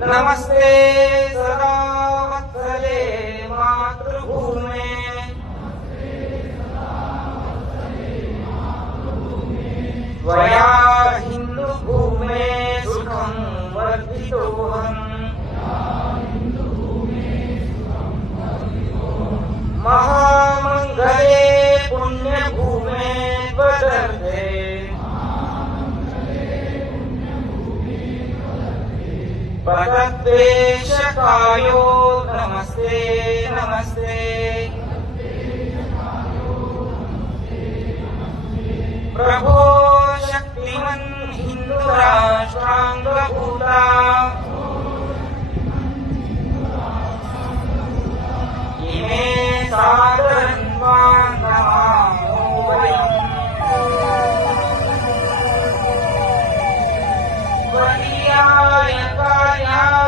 नमस्ते सदा वत्सले मातृभूमे त्वया हिन्दुभूमे सुखं वर्धितोऽहम् महामङ्गले पुण्यभूमे त्वदर्थे पदद्वेषकायो नमस्ते नमस्ते प्रभो शक्तिमन् हिन्दुराष्ट्राङ्गभूता इमे सादरन्त्वा नमामो वयम् त्वदीयाय कार्याय